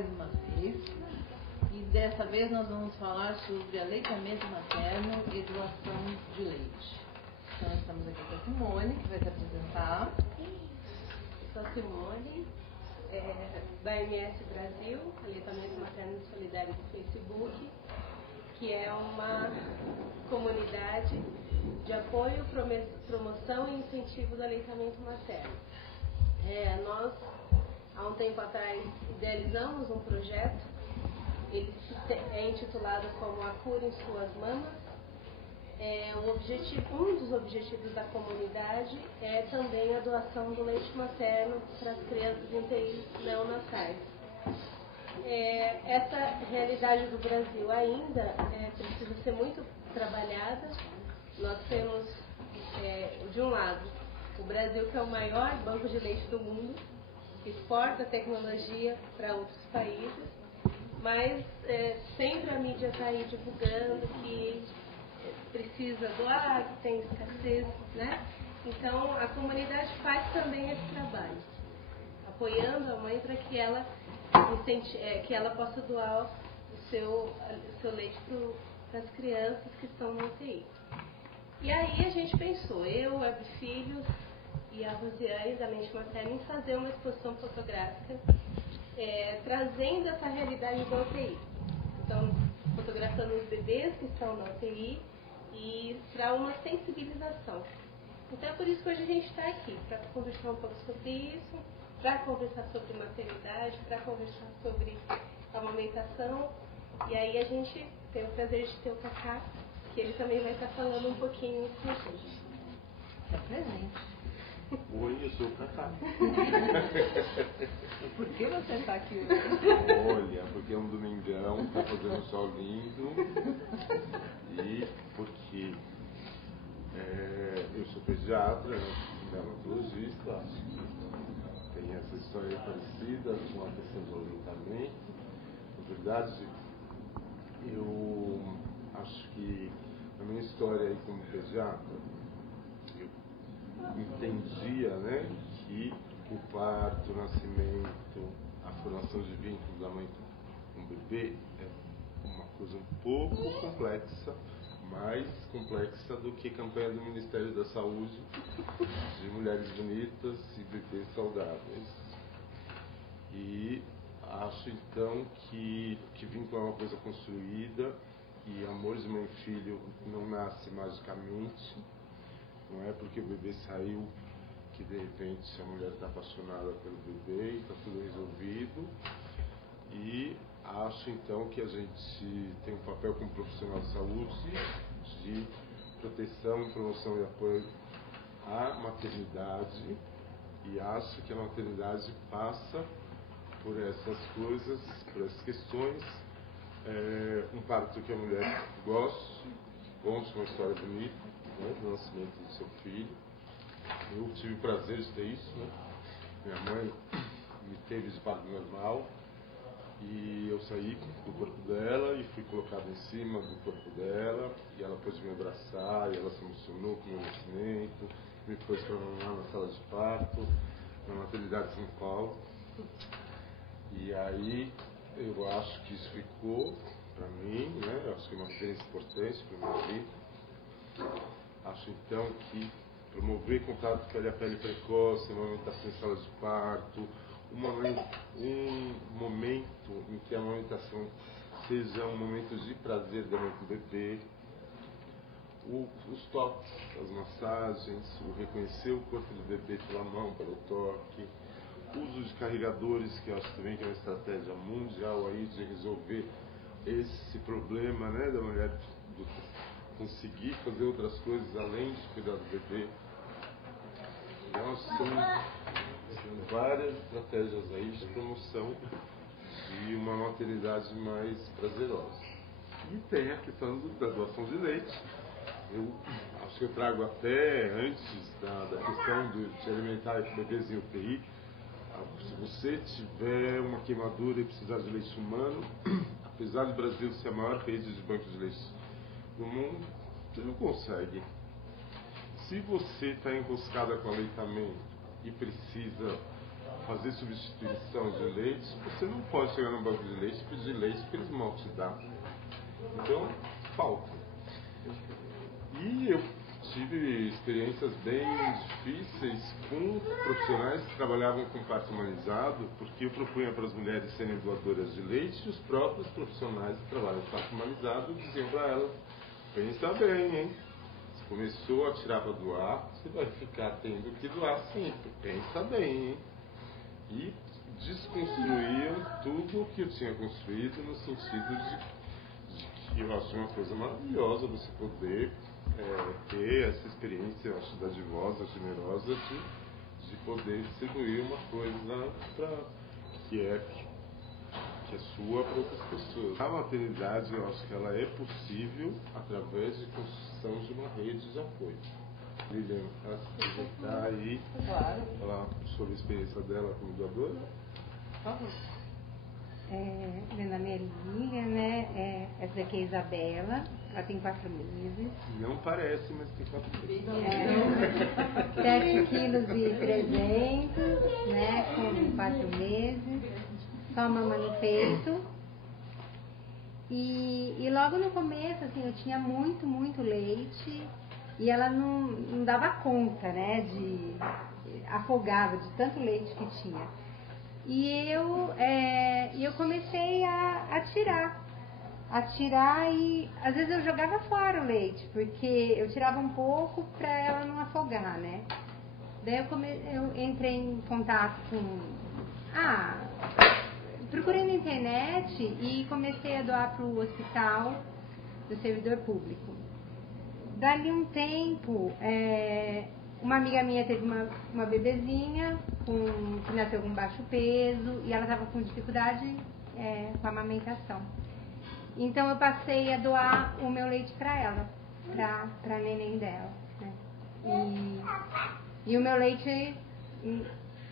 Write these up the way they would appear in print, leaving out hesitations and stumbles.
mais uma vez. E dessa vez nós vamos falar sobre aleitamento materno e doação de leite. Então estamos aqui com a Simone, que vai se apresentar. Sou Simone, da MS Brasil, Aleitamento Materno e Solidário do Facebook, que é uma comunidade de apoio, promoção e incentivo do aleitamento materno. Nós, há um tempo atrás, idealizamos um projeto, ele é intitulado como A Cura em Suas Mamas. Um dos objetivos da comunidade é também a doação do leite materno para as crianças em UTIs neonatais. Essa realidade do Brasil ainda precisa ser muito trabalhada. Nós temos, de um lado, o Brasil, que é o maior banco de leite do mundo, que exporta tecnologia para outros países, mas sempre a mídia está aí divulgando que precisa doar, que tem escassez, né? Então a comunidade faz também esse trabalho, apoiando a mãe para que ela possa doar o seu leite para as crianças que estão no UTI. E aí a gente pensou, eu, o Web Filhos e a Rosiane da Mente Materna, em fazer uma exposição fotográfica trazendo essa realidade da UTI. Então, fotografando os bebês que estão na UTI e para uma sensibilização. Então é por isso que hoje a gente está aqui, para conversar um pouco sobre isso, para conversar sobre maternidade, para conversar sobre a amamentação. E aí a gente tem o prazer de ter o Cacá, que ele também vai estar falando um pouquinho com a gente. É presente. Oi, eu sou o Cacá. Por que você está aqui hoje? Olha, porque é um domingão, tá fazendo sol lindo. E porque eu sou pediatra, dermatologista, acho que tem essa história parecida com a questão do aleitamento. Na verdade, eu acho que a minha história aí como pediatra, entendia, né, que o parto, o nascimento, a formação de vínculo da mãe com o bebê é uma coisa um pouco complexa, mais complexa do que a campanha do Ministério da Saúde de mulheres bonitas e bebês saudáveis. E acho então que vínculo é uma coisa construída e amor de mãe e filho não nasce magicamente. Não é porque o bebê saiu que de repente a mulher está apaixonada pelo bebê e está tudo resolvido. E acho então que a gente tem um papel como profissional de saúde de proteção, promoção e apoio à maternidade. E acho que a maternidade passa por essas coisas, por essas questões. Um parto que a mulher goste, conte uma história bonita, né, do nascimento do seu filho. Eu tive o prazer de ter isso, né? Minha mãe me teve de parto normal e eu saí do corpo dela e fui colocado em cima do corpo dela e ela pôde me abraçar e ela se emocionou com o meu nascimento, me pôs para mamar na sala de parto, na maternidade de São Paulo. E aí eu acho que isso ficou para mim, né? Eu acho que é uma referência importante para a minha vida. Acho então que promover contato pele a pele precoce, amamentação em sala de parto, um momento em que a amamentação seja um momento de prazer da mãe com o bebê, os toques, as massagens, o reconhecer o corpo do bebê pela mão, pelo toque, uso de carregadores, que eu acho também que é uma estratégia mundial aí de resolver esse problema, né, da mulher conseguir fazer outras coisas além de cuidar do bebê. Então são várias estratégias aí de promoção de uma maternidade mais prazerosa. E tem a questão da doação de leite. Eu acho que eu trago até antes da questão de alimentar bebês em UTI. Se você tiver uma queimadura e precisar de leite humano, apesar do Brasil ser a maior rede de bancos de leite do mundo, você não consegue. Se você está enroscada com aleitamento e precisa fazer substituição de leite, você não pode chegar no banco de leite e pedir leite porque eles vão te dar. Então, falta. E eu tive experiências bem difíceis com profissionais que trabalhavam com parto humanizado, porque eu propunha para as mulheres serem doadoras de leite e os próprios profissionais que trabalham com parto humanizado diziam para elas: pensa bem, hein? Você começou a tirar para doar, você vai ficar tendo que doar sempre. Pensa bem, hein? E desconstruíam tudo o que eu tinha construído no sentido de que eu acho uma coisa maravilhosa você poder ter essa experiência, eu acho, dadivosa, generosa de poder distribuir uma coisa que é sua para outras pessoas. A maternidade, eu acho que ela é possível através de construção de uma rede de apoio. Lilian, ela se apresentar aí, Claro. falar sobre a experiência dela como doadora. Por favor. Meu nome é Lilian, né? Essa daqui é a Isabela, ela tem 4 meses. Não parece, mas tem 4 meses. 7 quilos e 300, né? Com 4 meses, só mama no peito. E logo no começo, assim, eu tinha muito leite e ela não dava conta, né? Afogava de tanto leite que tinha. E eu comecei a tirar e às vezes eu jogava fora o leite, porque eu tirava um pouco para ela não afogar, né? Daí eu entrei em contato procurei na internet e comecei a doar para o hospital do servidor público. Dali um tempo, uma amiga minha teve uma bebezinha que nasceu com baixo peso e ela estava com dificuldade com a amamentação. Então eu passei a doar o meu leite para ela, para a neném dela, né? E o meu leite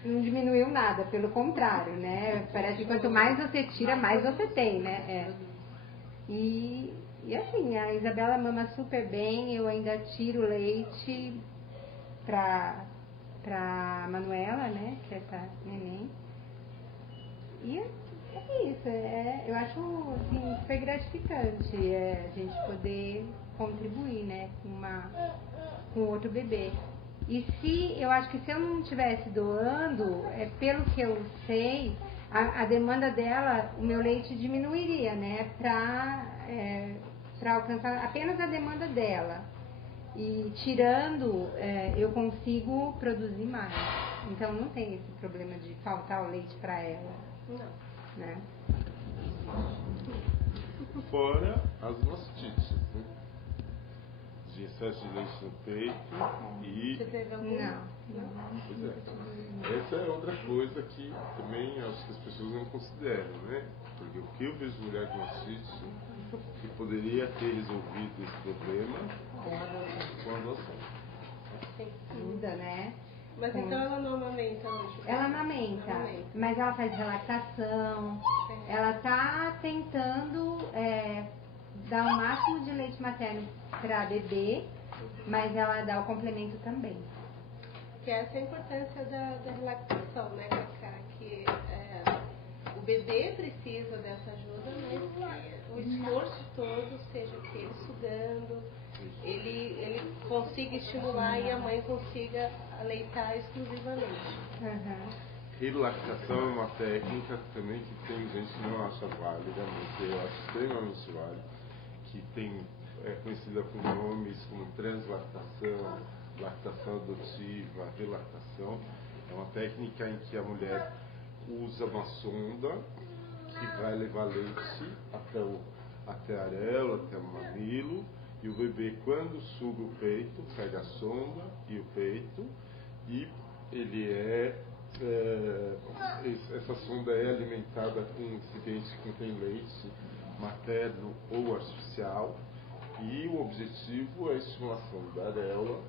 não diminuiu nada, pelo contrário, né? Parece que quanto mais você tira, mais você tem, né? E assim, a Isabela mama super bem, eu ainda tiro leite pra Manuela, né? Que é essa neném. E é isso, eu acho assim, super gratificante a gente poder contribuir, né? Com outro bebê. E eu acho que se eu não estivesse doando, pelo que eu sei, a demanda dela, o meu leite diminuiria, né? Para alcançar apenas a demanda dela. E tirando, eu consigo produzir mais. Então não tem esse problema de faltar o leite para ela. Não. Né? Fora as mastites, né? De excesso de leite no peito e... Você teve algum? Não. Pois é. Essa é outra coisa que também acho que as pessoas não consideram, né? Porque o que eu vejo mulher com mastite que poderia ter resolvido esse problema com a adoção. Muda, né? Mas então ela não amamenta hoje? Ela amamenta, mas ela faz relactação, ela tá tentando dar o máximo de leite materno para bebê, mas ela dá o complemento também. Que essa é a importância da relactação, né, Cacá? Que o bebê precisa dessa ajuda, mas o esforço todo seja que ele sugando, ele consiga estimular e a mãe consiga aleitar exclusivamente. Relactação é uma técnica também que tem gente que não acha válida, mas eu acho extremamente válida, que é conhecida com nomes como translactação, lactação adotiva, relactação. É uma técnica em que a mulher usa uma sonda que vai levar leite até a areola, até o mamilo, e o bebê, quando suga o peito, pega a sonda e o peito, e ele essa sonda é alimentada com um recipiente que contém leite materno ou artificial, e o objetivo é a estimulação da areola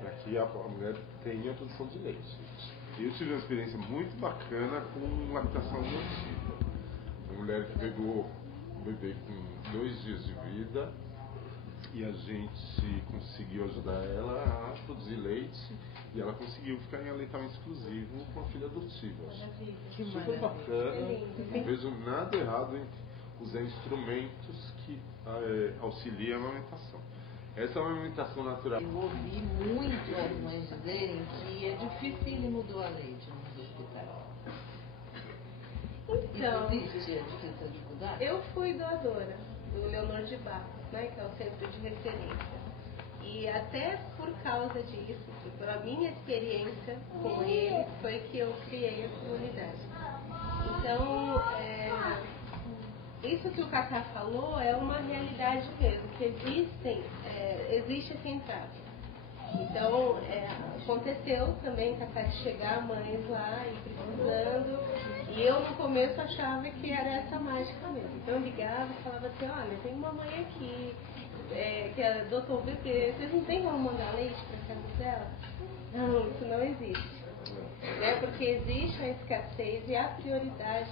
para que a mulher tenha a produção de leite. Eu tive uma experiência muito bacana com lactação adotiva. Uma mulher que pegou o bebê com 2 dias de vida e a gente conseguiu ajudar ela a produzir leite E ela conseguiu ficar em aleitamento exclusivo com a filha adotiva. Que Super maravilha. bacana. Não vejo nada errado em usar instrumentos que auxiliam a amamentação. Essa é uma amamentação natural. Eu ouvi muito as mães dizerem que é dificílimo doar leite nos hospitais. Então, Isso existe essa dificuldade? eu fui doadora do Leonor de Barros, né, que é o centro de referência. E até por causa disso, pela minha experiência com ele, foi que eu criei a comunidade. Então, isso que o Cacá falou é uma realidade mesmo, que existe esse entrave. Então, aconteceu também, Cacá, de chegar mães lá e precisando, e eu no começo achava que era essa mágica mesmo. Então eu ligava e falava assim, olha, tem uma mãe aqui, que adotou o bebê, vocês não tem como mandar leite para casa dela? Não, isso não existe. Porque existe a escassez e a prioridade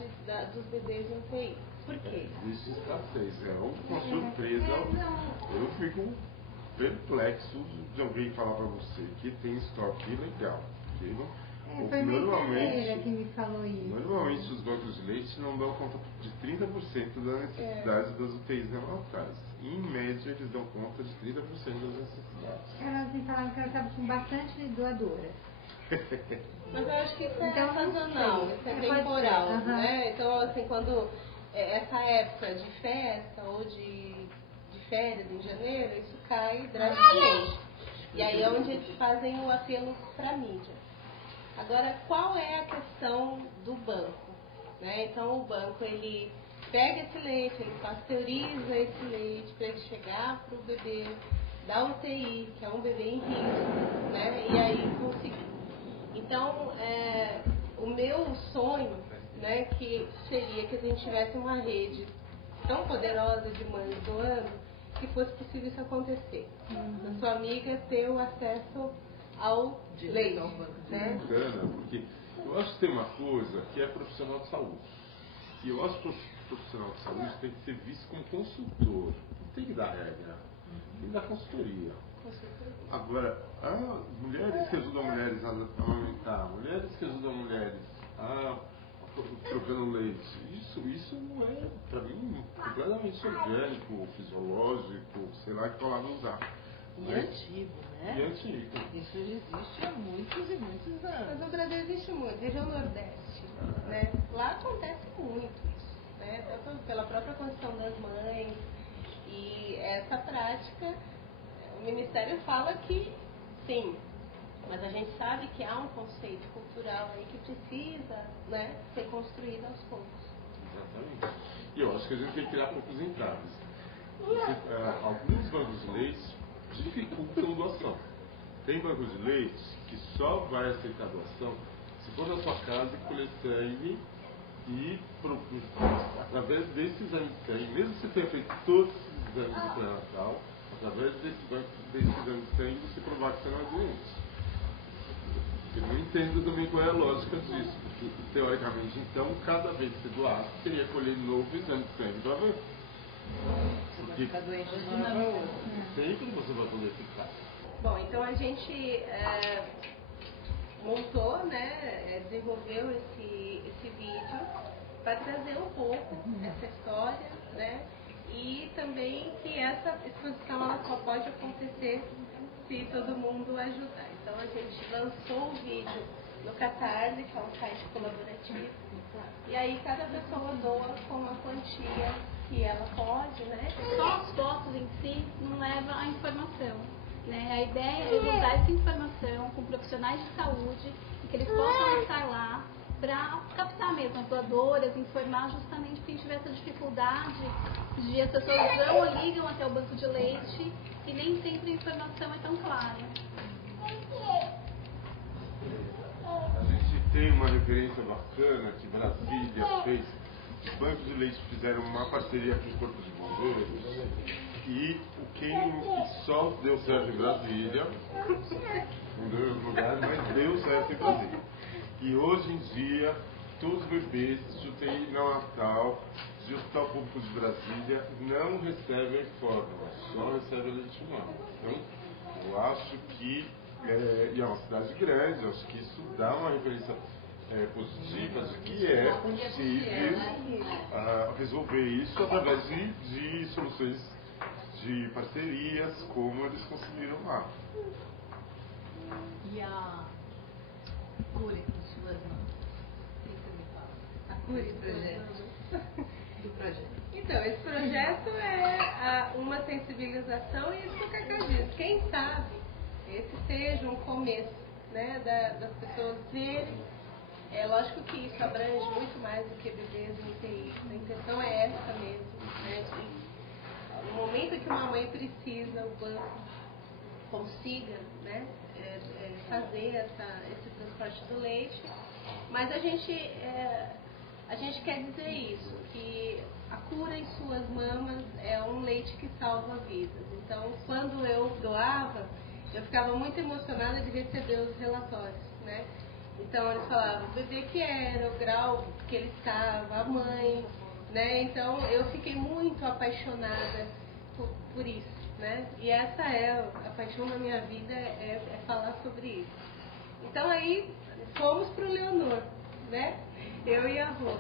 dos bebês em UTI. Por quê? Existe escassez. É uma surpresa. Eu fico perplexo de alguém falar para você que tem estoque legal. Foi minha enfermeira que me falou isso. Normalmente os bancos de leite não dão conta de 30% das necessidades das UTIs neonatais. Em média, eles dão conta de 30% das necessidades. Elas me falaram que ela estava com bastante doadora. Mas eu acho que isso é Então, sazonal, isso é temporal, né? Então, assim, quando essa época de festa ou de férias em janeiro, isso cai drasticamente. E aí é onde eles fazem o apelo para a mídia. Agora, qual é a questão do banco? Né? Então, o banco, ele pega esse leite, ele pasteuriza esse leite para ele chegar para o bebê da UTI, que é um bebê em risco, né? E aí conseguir. Então, o meu sonho, né, que seria que a gente tivesse uma rede tão poderosa de mães doando, que fosse possível isso acontecer. A sua amiga ter o acesso ao leite. Né? Bacana, porque eu acho que tem uma coisa que é profissional de saúde. E eu acho que o profissional de saúde tem que ser visto como consultor. Não tem que dar regra, tem que dar consultoria. Agora, mulheres que ajudam mulheres a amamentar, mulheres que ajudam mulheres a trocando leite, isso não é, para mim, completamente orgânico, fisiológico, sei lá que palavra usar. E antigo, né? E antigo. Isso existe há muitos e muitos anos. Mas no Brasil existe muito, região Nordeste, né? Lá acontece muito isso, né? Tanto pela própria condição das mães e essa prática, o Ministério fala que sim, mas a gente sabe que há um conceito cultural aí que precisa, né, ser construído aos poucos. Exatamente. E eu acho que a gente tem que criar poucos entraves. Alguns bancos de leite dificultam doação. Tem bancos de leite que só vai aceitar doação se for na sua casa e colher sangue e através desse exame de sangue, mesmo que você tenha feito todos os exames do pré-natal, através desse exame de sangue você provar que você não é doente. Eu não entendo também qual é a lógica disso, porque teoricamente então cada vez que você doar, você teria que colher novo exame de sangue para ver. Porque ficar doente de uma hora para outra. Sempre você vai poder ficar. Bom, então a gente montou, né, desenvolveu esse vídeo para trazer um pouco essa história, né, e também que essa exposição ela só pode acontecer se todo mundo ajudar. Então a gente lançou o vídeo no Catarse, que é um site colaborativo, e aí cada pessoa doa com uma quantia que ela pode, né? Só as fotos em si não levam à informação. Né? A ideia é usar essa informação com profissionais de saúde e que eles possam estar lá para captar mesmo as doadoras, informar justamente quem tiver essa dificuldade de as pessoas vão ou ligam até o banco de leite e nem sempre a informação é tão clara. A gente tem uma referência bacana que Brasília fez. Os bancos de leite fizeram uma parceria com o Corpo de Bombeiros e que só deu certo em Brasília, não deu em outro lugar, mas deu certo em Brasília. E hoje em dia, todos os bebês de UTI neonatal de Hospital Público de Brasília não recebem fórmula, só recebem leite humano. Então, eu acho que e é uma cidade grande, eu acho que isso dá uma referência positiva de que é possível resolver isso através de soluções de parcerias, como eles conseguiram lá. E a cura em suas mãos? O que você me fala? A cura do projeto. Então, esse projeto é uma sensibilização e isso que a Cacá diz. Quem sabe esse seja um começo, né, das pessoas verem. É lógico que isso abrange muito mais do que bebês em UTI. A intenção é essa mesmo, né, de, no momento que uma mãe precisa, o banco consiga, né, fazer esse transporte do leite. Mas a gente quer dizer isso, que a cura em suas mamas é um leite que salva vidas. Então, quando eu doava, eu ficava muito emocionada de receber os relatórios, né? Então, eles falavam o bebê que era, o grau que ele estava, a mãe, né? Então, eu fiquei muito apaixonada por isso, né? E essa é a paixão da minha vida, é falar sobre isso. Então, aí, fomos para o Leonor, né? Eu e a Rô.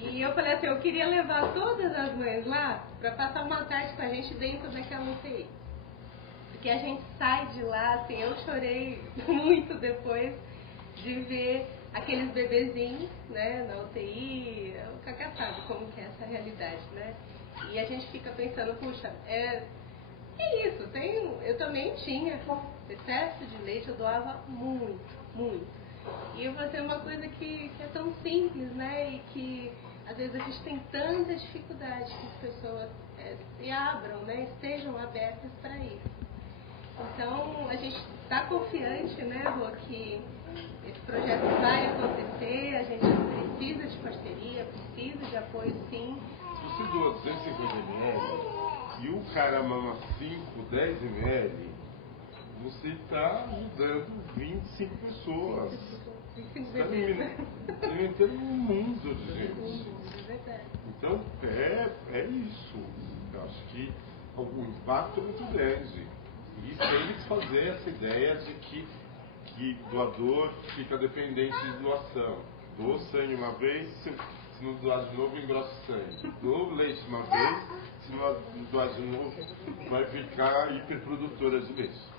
E eu falei assim, eu queria levar todas as mães lá para passar uma tarde com a gente dentro daquela UTI. Porque a gente sai de lá, assim, eu chorei muito depois de ver aqueles bebezinhos, né, na UTI, o Cacá sabe como que é essa realidade, né? E a gente fica pensando, puxa, é isso, eu também tinha excesso de leite, eu doava muito, muito. E eu vou dizer uma coisa que é tão simples, né? E que às vezes a gente tem tanta dificuldade que as pessoas se abram, né? Estejam abertas para isso. Então a gente está confiante, né, Rô, que esse projeto vai acontecer, a gente precisa de parceria, precisa de apoio sim. Se você doa 250 ml e o cara mama 5, 10 ml, você está ajudando 25 pessoas. Você está alimentando um mundo de gente. Então, é isso. Eu acho que o impacto é muito grande. E sem desfazer essa ideia de que doador fica dependente de doação. Doou sangue uma vez, se não doar de novo, engrossa o sangue. Doou leite uma vez, se não doar de novo, vai ficar hiperprodutora de leite.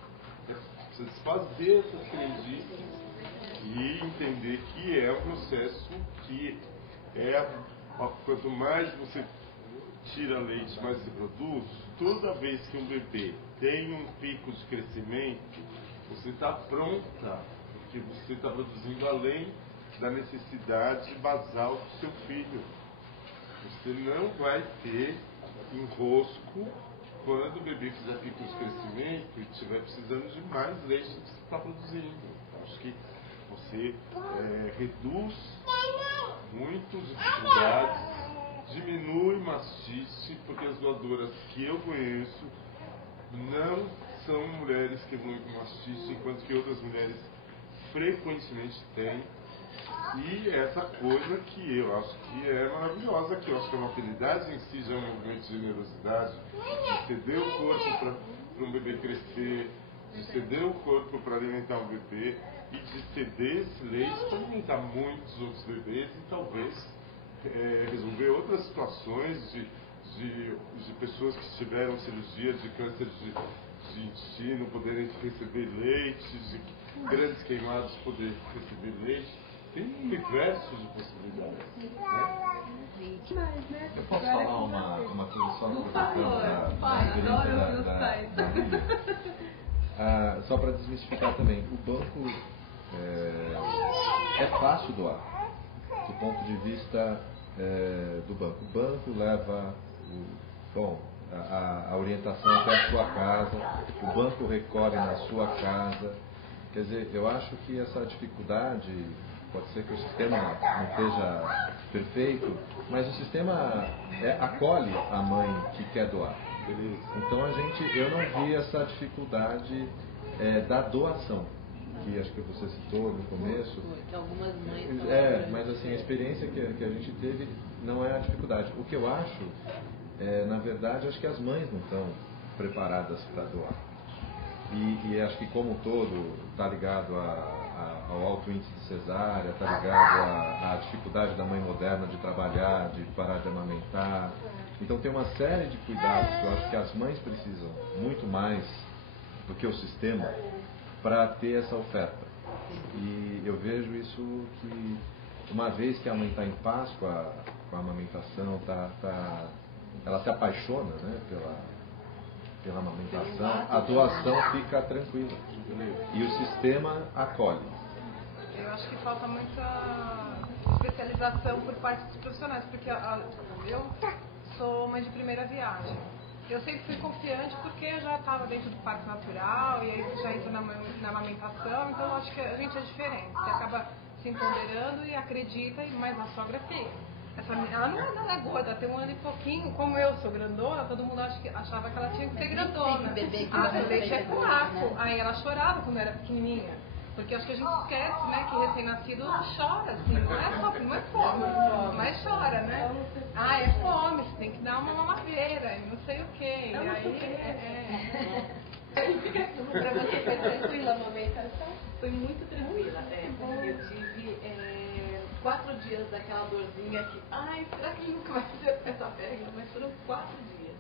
Precisa desfazer essas crendices e entender que é um processo que quanto mais você tira leite, mais se produz. Toda vez que um bebê tem um pico de crescimento, você está pronta, porque você está produzindo além da necessidade basal do seu filho. Você não vai ter enrosco quando o bebê fizer pico de crescimento e estiver precisando de mais leite do que você está produzindo. Acho que você reduz muitas dificuldades, diminui mastice, porque as doadoras que eu conheço não são mulheres que evoluem com mastice, enquanto que outras mulheres frequentemente têm. E essa coisa que eu acho que é maravilhosa, que eu acho que a maternidade em si já é um movimento de generosidade, de ceder o corpo para um bebê crescer, de ceder o corpo para alimentar um bebê e de ceder esse leite para alimentar muitos outros bebês e talvez resolver outras situações de pessoas que tiveram cirurgia de câncer de intestino poderem receber leite, de grandes queimados poderem receber leite. Tem um universo de possibilidades. Né? Eu posso falar uma coisa só por favor, adoro os pais. Só para desmistificar também, o banco é fácil doar, do ponto de vista do banco. O banco leva a orientação até a sua casa, o banco recolhe na sua casa. Quer dizer, eu acho que essa dificuldade, pode ser que o sistema não esteja perfeito, mas o sistema acolhe a mãe que quer doar. Então eu não vi essa dificuldade da doação, que acho que você citou no começo. Que algumas mães mas assim, a experiência que a gente teve não é a dificuldade. O que eu acho, na verdade, acho que as mães não estão preparadas para doar. E acho que como um todo está ligado ao alto índice de cesárea, está ligado à dificuldade da mãe moderna de trabalhar, de parar de amamentar. Então tem uma série de cuidados que eu acho que as mães precisam muito mais do que o sistema para ter essa oferta. E eu vejo isso que uma vez que a mãe está em paz com a amamentação, ela se apaixona, né, pela amamentação, a doação fica tranquila. E o sistema acolhe. Eu acho que falta muita especialização por parte dos profissionais, porque eu sou mãe de primeira viagem. Eu sempre fui confiante porque eu já estava dentro do parto natural e aí você já entra na amamentação, então eu acho que a gente é diferente. Você acaba se empoderando e acredita, mas a sogra é feia. Ela não é gorda, ela tem 1 ano e pouquinho, como eu sou grandona, todo mundo achava que ela tinha que ser grandona. O leite é fraco. Aí ela chorava quando era pequenininha. Porque acho que a gente esquece, né, que recém-nascido chora, assim, não é fome, mas chora, né? Ah, é fome, você tem que dar uma mamadeira e não sei o quê. E aí, Pra você foi tranquila a amamentação? Foi muito tranquila. Eu tive 4 dias daquela dorzinha que, ai, será que nunca vai ser essa pega? Mas foram 4 dias.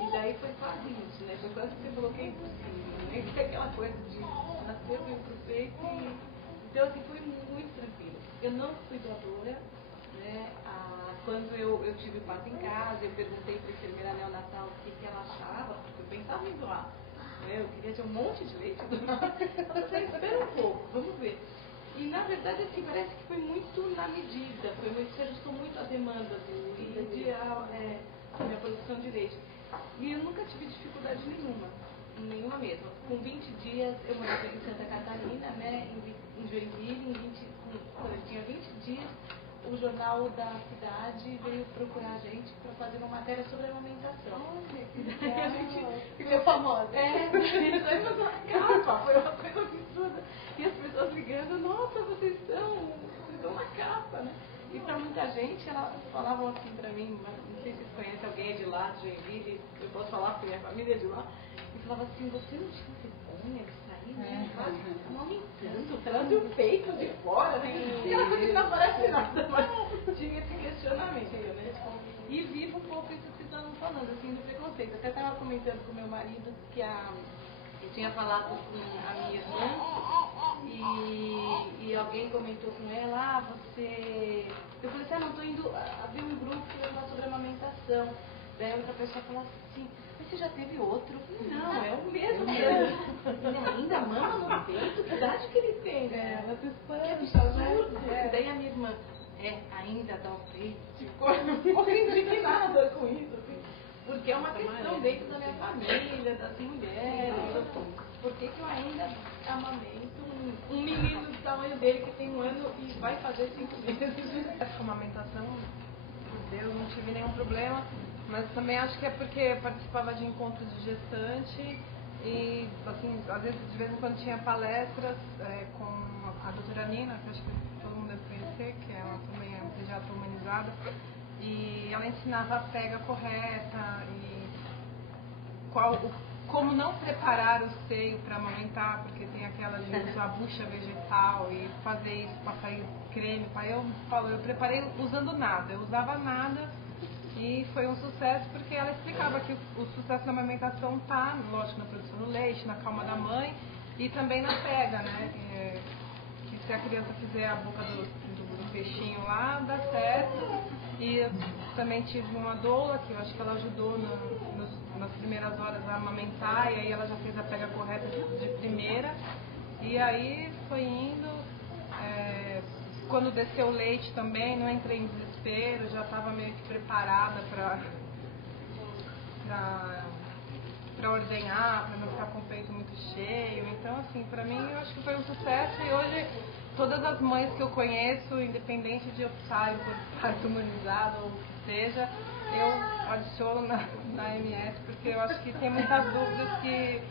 E daí foi quase isso, né? Foi quase que você falou que é impossível, né? Que é aquela coisa de nascer, vir pro peito. Então, assim, foi muito tranquilo. Eu não fui doadora, né? Quando eu tive o parto em casa, eu perguntei para a enfermeira neonatal o que ela achava, porque eu pensava em doar. Eu queria ter um monte de leite. Ela falou, espera um pouco, vamos ver. E na verdade, assim, parece que foi muito na medida, se ajustou muito à demanda a minha produção de leite. E eu nunca tive dificuldade nenhuma mesmo. Com 20 dias, eu morava em Santa Catarina, né, em Joinville, quando eu tinha 20 dias, o jornal da cidade veio procurar a gente para fazer uma matéria sobre a amamentação. E daí a gente ficou famosa. Isso aí foi uma capa, foi uma coisa absurda. E as pessoas ligando, nossa, vocês estão na capa, né? E para muita gente, elas falavam assim para mim, não sei se vocês conhecem alguém de lá, de Joinville, eu posso falar porque minha família é de lá, e falava assim, você não tinha vergonha de sair, né? Amamentando, traz o peito de fora, né? E ela coisa que não aparece nada, mas tinha esse questionamento, né? E vivo um pouco isso que estavam falando, assim, do preconceito. Até estava comentando com meu marido que eu tinha falado com a minha irmã e alguém comentou com ela, eu falei assim, não, estou indo abrir um grupo que vai falar sobre amamentação. Daí outra pessoa falou assim, mas você já teve outro? Eu falei, não, é o mesmo. Ele ainda mama no peito? Que idade que ele tem? Ela se espanta. Daí a minha irmã, ainda dá o peito. Ficou um pouco indignada com isso, assim, porque é uma questão dentro da minha família, das mulheres. Por que eu ainda amamento um menino do tamanho dele que tem 1 ano e vai fazer 5 meses? Com a amamentação, por Deus, não tive nenhum problema. Mas também acho que é porque eu participava de encontros de gestante e, assim, às vezes, de vez em quando tinha palestras com a doutora Nina, que acho que todo mundo deve conhecer, que ela também é pediatra humanizada, e ela ensinava a pega correta e como não preparar o seio para amamentar, porque tem aquela de usar bucha vegetal e fazer isso, passar creme. Eu preparei usando nada, eu usava nada. E foi um sucesso porque ela explicava que o sucesso da amamentação está, lógico, na produção do leite, na calma da mãe e também na pega, né? Que se a criança fizer a boca do peixinho lá, dá certo. E eu também tive uma doula, que eu acho que ela ajudou nas primeiras horas a amamentar, e aí ela já fez a pega correta de primeira. E aí foi indo. Quando desceu o leite também, não entrei em desespero, já estava meio que preparada para ordenhar, para não ficar com o peito muito cheio. Então, assim, para mim, eu acho que foi um sucesso e hoje todas as mães que eu conheço, independente de optarem por parto humanizado ou o que seja, eu adiciono na MS, porque eu acho que tem muitas dúvidas que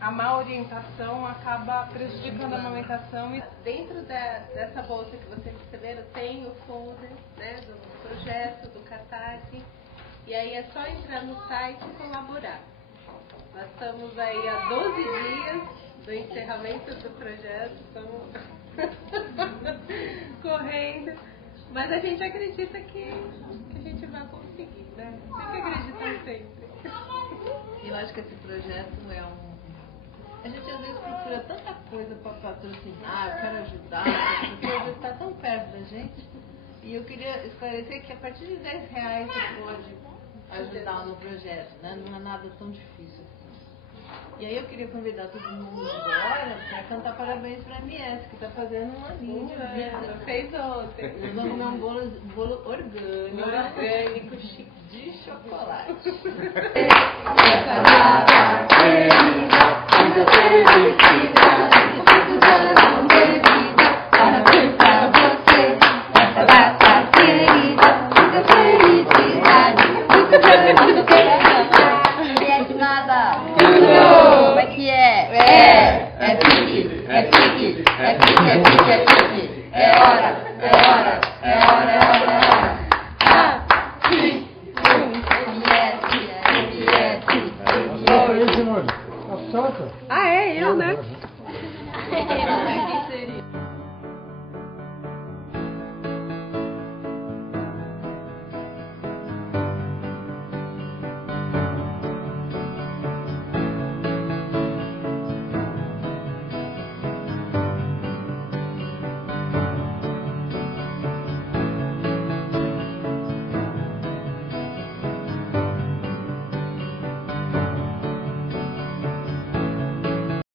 a má orientação acaba prejudicando a amamentação. Dentro dessa bolsa que vocês receberam tem o folder, né, do projeto, do Catarse, e aí é só entrar no site e colaborar. Nós estamos aí há 12 dias do encerramento do projeto, estamos correndo, mas a gente acredita que a gente vai conseguir, né? Sempre acreditamos sempre. Eu acho que esse projeto é um... A gente às vezes procura tanta coisa para patrocinar, eu quero ajudar, porque às vezes está tão perto da gente. E eu queria esclarecer que a partir de R$10 você pode ajudar no projeto, né? Não é nada tão difícil assim. E aí eu queria convidar todo mundo agora para cantar parabéns para a MS, que está fazendo um aninho de vida. Fez ontem. Nós vamos comer um bolo orgânico, chique de chocolate. Como é que é? É pique, é pique, é pique, é pique, é pique. É hora, é hora, é hora, é hora, é hora. Ah, é eu, né?